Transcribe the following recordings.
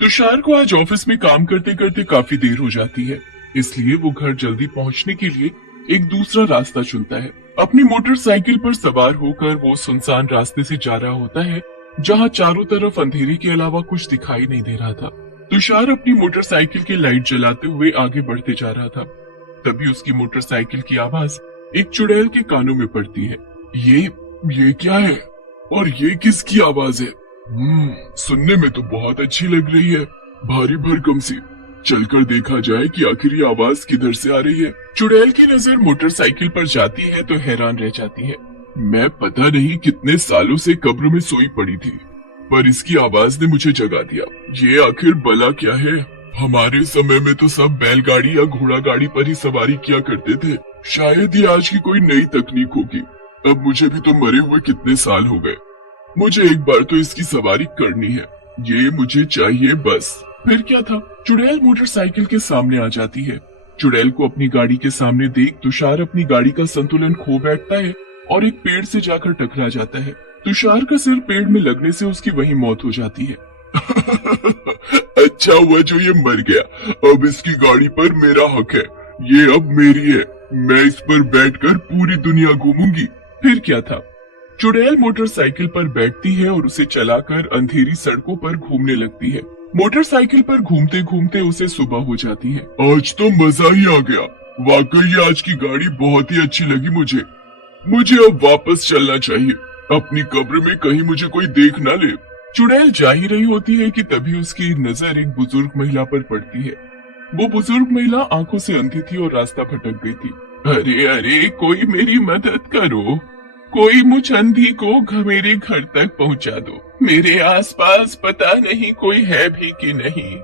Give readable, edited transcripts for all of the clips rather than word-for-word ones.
तुषार को आज ऑफिस में काम करते करते काफी देर हो जाती है, इसलिए वो घर जल्दी पहुंचने के लिए एक दूसरा रास्ता चुनता है। अपनी मोटरसाइकिल पर सवार होकर वो सुनसान रास्ते से जा रहा होता है, जहां चारों तरफ अंधेरे के अलावा कुछ दिखाई नहीं दे रहा था। तुषार अपनी मोटरसाइकिल की लाइट जलाते हुए आगे बढ़ते जा रहा था। तभी उसकी मोटरसाइकिल की आवाज एक चुड़ैल के कानों में पड़ती है। ये क्या है और ये किसकी आवाज है? सुनने में तो बहुत अच्छी लग रही है, भारी भरकम सी। चलकर देखा जाए कि आखिर ये आवाज किधर से आ रही है। चुड़ैल की नजर मोटरसाइकिल पर जाती है तो हैरान रह जाती है। मैं पता नहीं कितने सालों से कब्र में सोई पड़ी थी, पर इसकी आवाज ने मुझे जगा दिया। ये आखिर भला क्या है? हमारे समय में तो सब बैलगाड़ी या घोड़ा गाड़ी पर ही सवारी किया करते थे। शायद ये आज की कोई नई तकनीक होगी। अब मुझे भी तो मरे हुए कितने साल हो गए। मुझे एक बार तो इसकी सवारी करनी है, ये मुझे चाहिए बस। फिर क्या था, चुड़ैल मोटरसाइकिल के सामने आ जाती है। चुड़ैल को अपनी गाड़ी के सामने देख तुषार अपनी गाड़ी का संतुलन खो बैठता है और एक पेड़ से जाकर टकरा जाता है। तुषार का सिर पेड़ में लगने से उसकी वहीं मौत हो जाती है। अच्छा हुआ जो ये मर गया, अब इसकी गाड़ी पर मेरा हक है, ये अब मेरी है, मैं इस पर बैठकर पूरी दुनिया घूमूंगी। फिर क्या था, चुड़ैल मोटरसाइकिल पर बैठती है और उसे चलाकर अंधेरी सड़कों पर घूमने लगती है। मोटरसाइकिल पर घूमते घूमते उसे सुबह हो जाती है। आज तो मजा ही आ गया, वाकई आज की गाड़ी बहुत ही अच्छी लगी मुझे अब वापस चलना चाहिए। अपनी कब्र में कहीं मुझे कोई देख ना ले। चुड़ैल जा ही रही होती है कि तभी उसकी नजर एक बुजुर्ग महिला पर पड़ती है। वो बुजुर्ग महिला आंखों से अंधी थी और रास्ता भटक गई थी। अरे अरे, कोई मेरी मदद करो, कोई मुझ अंधी को मेरे घर तक पहुंचा दो। मेरे आसपास पता नहीं कोई है भी कि नहीं।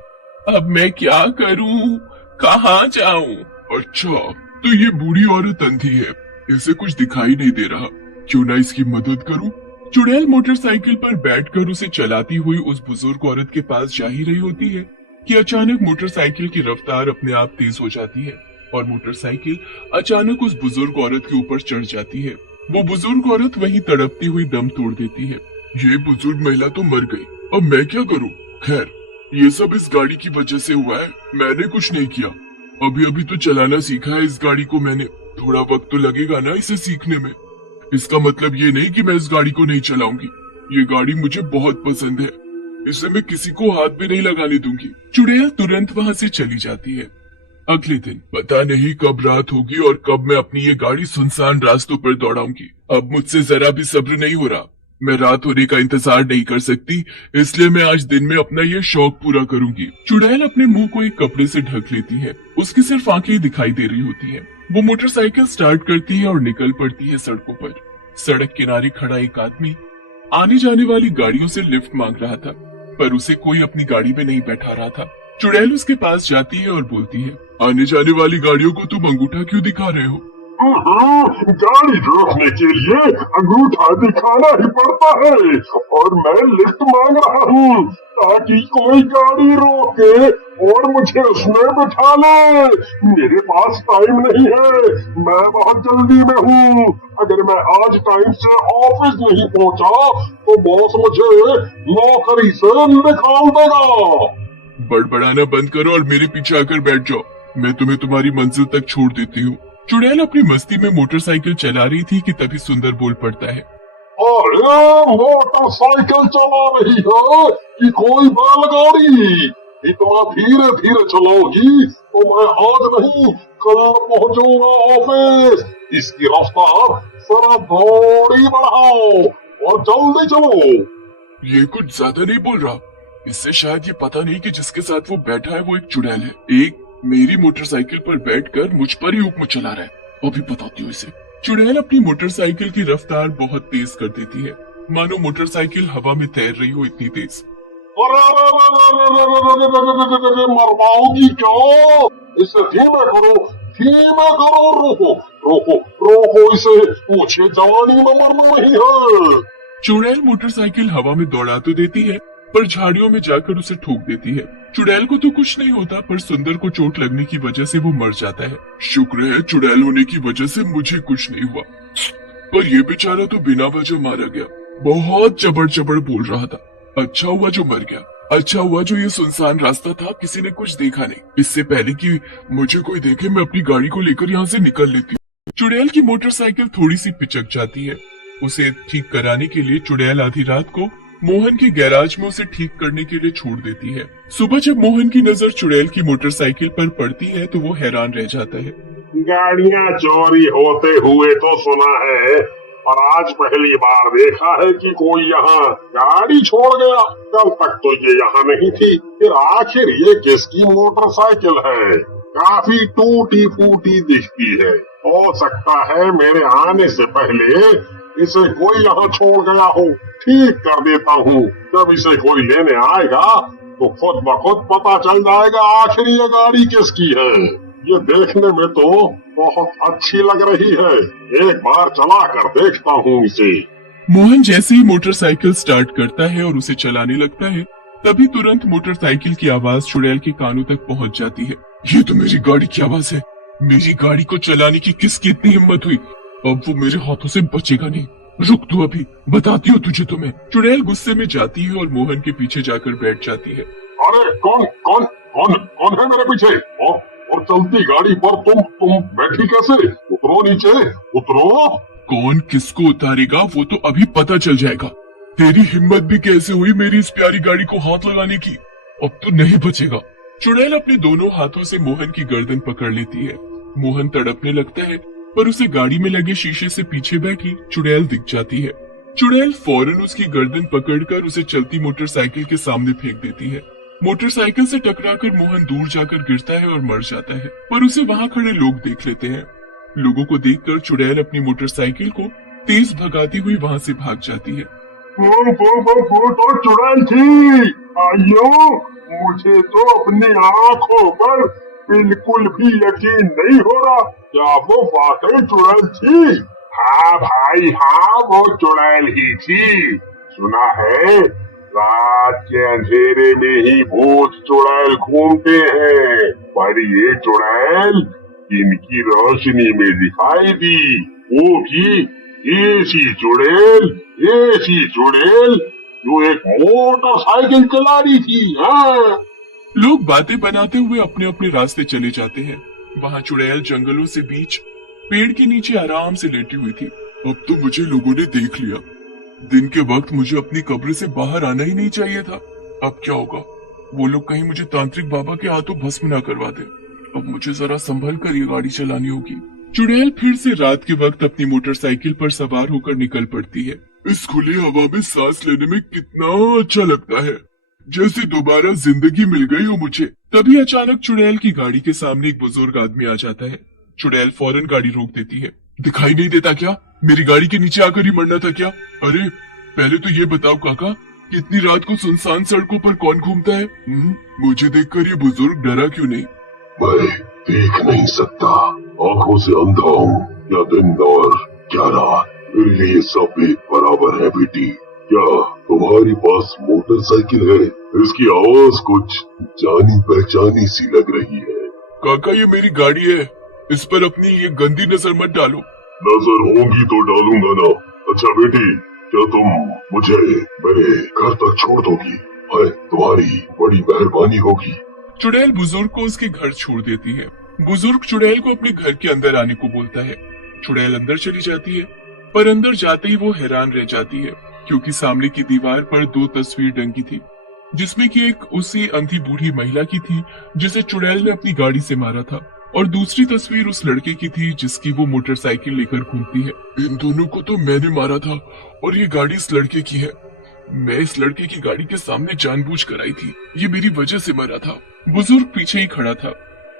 अब मैं क्या करूं, कहाँ जाऊं? अच्छा, तो ये बूढ़ी औरत अंधी है, इसे कुछ दिखाई नहीं दे रहा, क्यों ना इसकी मदद करूं? चुड़ैल मोटरसाइकिल पर बैठकर उसे चलाती हुई उस बुजुर्ग औरत के पास जा ही रही होती है कि अचानक मोटरसाइकिल की रफ्तार अपने आप तेज हो जाती है और मोटरसाइकिल अचानक उस बुजुर्ग औरत के ऊपर चढ़ जाती है। वो बुजुर्ग औरत वहीं तड़पती हुई दम तोड़ देती है। ये बुजुर्ग महिला तो मर गई, अब मैं क्या करूं? खैर, ये सब इस गाड़ी की वजह से हुआ है, मैंने कुछ नहीं किया। अभी अभी तो चलाना सीखा है इस गाड़ी को मैंने, थोड़ा वक्त तो लगेगा ना इसे सीखने में। इसका मतलब ये नहीं कि मैं इस गाड़ी को नहीं चलाऊंगी, ये गाड़ी मुझे बहुत पसंद है, इसे मैं किसी को हाथ भी नहीं लगाने दूंगी। चुड़ैल तुरंत वहाँ से चली जाती है। अगले दिन पता नहीं कब रात होगी और कब मैं अपनी ये गाड़ी सुनसान रास्तों पर दौड़ाऊंगी। अब मुझसे जरा भी सब्र नहीं हो रहा, मैं रात होने का इंतजार नहीं कर सकती, इसलिए मैं आज दिन में अपना ये शौक पूरा करूंगी। चुड़ैल अपने मुंह को एक कपड़े से ढक लेती है, उसकी सिर्फ आंखें दिखाई दे रही होती है। वो मोटरसाइकिल स्टार्ट करती है और निकल पड़ती है सड़कों पर। सड़क किनारे खड़ा एक आदमी आने जाने वाली गाड़ियों से लिफ्ट मांग रहा था, पर उसे कोई अपनी गाड़ी में नहीं बैठा रहा था। चुड़ैल उसके पास जाती है और बोलती है, आने जाने वाली गाड़ियों को तुम अंगूठा क्यों दिखा रहे हो? गाड़ी रोकने के लिए अंगूठा दिखाना ही पड़ता है और मैं लिफ्ट मांग रहा हूँ ताकि कोई गाड़ी रोके और मुझे उसमें बिठा ले। मेरे पास टाइम नहीं है, मैं बहुत जल्दी में हूँ। अगर मैं आज टाइम से ऑफिस नहीं पहुँचा तो बॉस मुझे नौकरी से निकाल देगा। बड़बड़ाना बंद करो और मेरे पीछे आकर बैठ जाओ, मैं तुम्हें तुम्हारी मंजिल तक छोड़ देती हूँ। चुड़ैल अपनी मस्ती में मोटरसाइकिल चला रही थी कि तभी सुंदर बोल पड़ता है, अरे मोटरसाइकिल चला रही है कि कोई बैलगाड़ी? इतना धीरे धीरे चलाओगी तो मैं आज नहीं कल पहुंचूंगा ऑफिस। इसकी रफ्तार जरा थोड़ी बढ़ाओ और जल्दी चलो। ये कुछ ज्यादा नहीं बोल रहा? इससे शायद ये पता नहीं कि जिसके साथ वो बैठा है वो एक चुड़ैल है। एक मेरी मोटरसाइकिल पर बैठकर मुझ पर ही हुक्म चला रहा है, अभी बताती हूँ इसे। चुड़ैल अपनी मोटरसाइकिल की रफ्तार बहुत तेज कर देती है, मानो मोटरसाइकिल हवा में तैर रही हो इतनी तेज। मरवाओगी क्यों? इसे धीमे करो, धीमे करो। रोको रोको रोको इसे, मुझे जवानी में मरना नहीं है। चुड़ैल मोटरसाइकिल हवा में दौड़ा तो देती है, पर झाड़ियों में जाकर उसे ठोक देती है। चुड़ैल को तो कुछ नहीं होता, पर सुंदर को चोट लगने की वजह से वो मर जाता है। शुक्र है चुड़ैल होने की वजह से मुझे कुछ नहीं हुआ, पर ये बेचारा तो बिना वजह मारा गया। बहुत चबड़ चबड़ बोल रहा था, अच्छा हुआ जो मर गया। अच्छा हुआ जो ये सुनसान रास्ता था, किसी ने कुछ देखा नहीं। इससे पहले कि मुझे कोई देखे मैं अपनी गाड़ी को लेकर यहाँ से निकल लेती हूँ। चुड़ैल की मोटरसाइकिल थोड़ी सी पिचक जाती है। उसे ठीक कराने के लिए चुड़ैल आधी रात को मोहन के गैराज में उसे ठीक करने के लिए छोड़ देती है। सुबह जब मोहन की नजर चुड़ैल की मोटरसाइकिल पर पड़ती है तो वो हैरान रह जाता है। गाड़ियां चोरी होते हुए तो सुना है, और आज पहली बार देखा है कि कोई यहाँ गाड़ी छोड़ गया। कल तक तो ये यहाँ नहीं थी। फिर आखिर ये किसकी मोटरसाइकिल है? काफी टूटी फूटी दिखती है। हो सकता है मेरे आने से पहले इसे कोई यहाँ छोड़ गया हो। ठीक कर देता हूँ, जब इसे कोई लेने आएगा तो खुद ब खुद पता चल जाएगा आखिर ये गाड़ी किसकी है। ये देखने में तो बहुत अच्छी लग रही है, एक बार चला कर देखता हूँ इसे। मोहन जैसे ही मोटरसाइकिल स्टार्ट करता है और उसे चलाने लगता है, तभी तुरंत मोटरसाइकिल की आवाज चुड़ैल के कानों तक पहुंच जाती है। ये तो मेरी गाड़ी की आवाज है। मेरी गाड़ी को चलाने की किसकी इतनी हिम्मत हुई? अब वो मेरे हाथों से बचेगा नहीं। रुक तू, अभी बताती हूँ तुझे तो मैं। चुड़ैल गुस्से में जाती है और मोहन के पीछे जाकर बैठ जाती है। अरे कौन कौन कौन कौन है मेरे पीछे? और चलती गाड़ी पर तुम बैठी कैसे? उतरो नीचे, उतरो। कौन किसको उतारेगा वो तो अभी पता चल जाएगा। तेरी हिम्मत भी कैसे हुई मेरी इस प्यारी गाड़ी को हाथ लगाने की? अब तो नहीं बचेगा। चुड़ैल अपने दोनों हाथों से मोहन की गर्दन पकड़ लेती है। मोहन तड़पने लगता है, पर उसे गाड़ी में लगे शीशे से पीछे बैठी चुड़ैल दिख जाती है। चुड़ैल फौरन उसकी गर्दन पकड़कर उसे चलती मोटरसाइकिल के सामने फेंक देती है। मोटरसाइकिल से टकराकर मोहन दूर जाकर गिरता है और मर जाता है, पर उसे वहाँ खड़े लोग देख लेते हैं। लोगों को देखकर चुड़ैल अपनी मोटरसाइकिल को तेज भगाती हुई वहाँ से भाग जाती है। वो तो चुड़ैल थी। आइयो, मुझे तो अपनी आँखों पर बिल्कुल भी यकीन नहीं हो रहा। क्या वो वाकई चुड़ैल थी? हाँ भाई हाँ, वो चुड़ैल ही थी। सुना है रात के अंधेरे में ही भूत चुड़ैल घूमते हैं, पर ये चुड़ैल इनकी रोशनी में दिखाई दी। वो भी ऐसी चुड़ैल जो एक मोटरसाइकिल चला रही थी। हाँ, लोग बातें बनाते हुए अपने अपने रास्ते चले जाते हैं। वहाँ चुड़ैल जंगलों से बीच पेड़ के नीचे आराम से लेटी हुई थी। अब तो मुझे लोगों ने देख लिया। दिन के वक्त मुझे अपनी कब्र से बाहर आना ही नहीं चाहिए था। अब क्या होगा? वो लोग कहीं मुझे तांत्रिक बाबा के हाथों भस्म ना करवा दे। अब मुझे जरा संभल कर ये गाड़ी चलानी होगी। चुड़ैल फिर से रात के वक्त अपनी मोटरसाइकिल पर सवार होकर निकल पड़ती है। इस खुली हवा में सांस लेने में कितना अच्छा लगता है, जैसे दोबारा जिंदगी मिल गई हो मुझे। तभी अचानक चुड़ैल की गाड़ी के सामने एक बुजुर्ग आदमी आ जाता है। चुड़ैल फौरन गाड़ी रोक देती है। दिखाई नहीं देता क्या? मेरी गाड़ी के नीचे आकर ही मरना था क्या? अरे पहले तो ये बताओ काका, कि इतनी रात को सुनसान सड़कों पर कौन घूमता है? मुझे देखकर ये बुजुर्ग डरा क्यों नहीं? मैं देख नहीं सकता, आंखों से अंधा हूँ। क्या दिन और क्या रात, मेरे लिए सब एक बराबर है बेटी। क्या तुम्हारे पास मोटरसाइकिल है? इसकी आवाज कुछ जानी पहचानी सी लग रही है। काका ये मेरी गाड़ी है, इस पर अपनी ये गंदी नजर मत डालो। नजर होगी तो डालूंगा ना। अच्छा बेटी, क्या तुम मुझे मेरे घर तक छोड़ दोगी? है तुम्हारी बड़ी मेहरबानी होगी। चुड़ैल बुजुर्ग को उसके घर छोड़ देती है। बुजुर्ग चुड़ैल को अपने घर के अंदर आने को बोलता है। चुड़ैल अंदर चली जाती है, पर अंदर जाते ही वो हैरान रह जाती है, क्योंकि सामने की दीवार पर 2 तस्वीर टंगी थी, जिसमें कि एक उसी अंधी बूढ़ी महिला की थी जिसे चुड़ैल ने अपनी गाड़ी से मारा था, और दूसरी तस्वीर उस लड़के की थी जिसकी वो मोटरसाइकिल लेकर घूमती है। इन दोनों को तो मैंने मारा था और ये गाड़ी इस लड़के की है। मैं इस लड़के की गाड़ी के सामने जानबूझकर आई थी, ये मेरी वजह से मरा था। बुजुर्ग पीछे ही खड़ा था।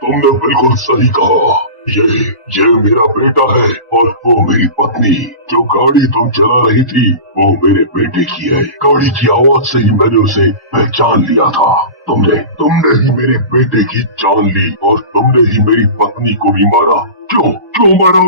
तुमने बिल्कुल सही कहा, ये मेरा बेटा है और वो मेरी पत्नी। जो गाड़ी तुम चला रही थी वो मेरे बेटे की है। गाड़ी की आवाज से ही मैंने उसे पहचान लिया था। तुमने ही मेरे बेटे की जान ली और तुमने ही मेरी पत्नी को भी मारा। क्यों मारा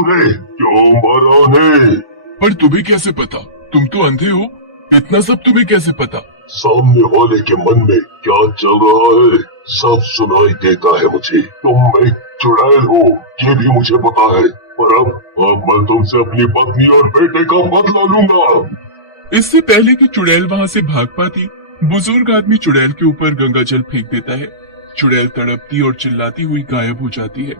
उन्हें? पर तुम्हें कैसे पता? तुम तो अंधे हो, इतना सब तुम्हें कैसे पता? सामने वाले के मन में क्या चल रहा है सब सुनाई देता है मुझे। तुम एक चुड़ैल हो ये भी मुझे पता है, पर अब मैं तुमसे अपनी पत्नी और बेटे का बदला लूंगा। इससे पहले कि चुड़ैल वहाँ से भाग पाती, बुजुर्ग आदमी चुड़ैल के ऊपर गंगा जल फेंक देता है। चुड़ैल तड़पती और चिल्लाती हुई गायब हो जाती है।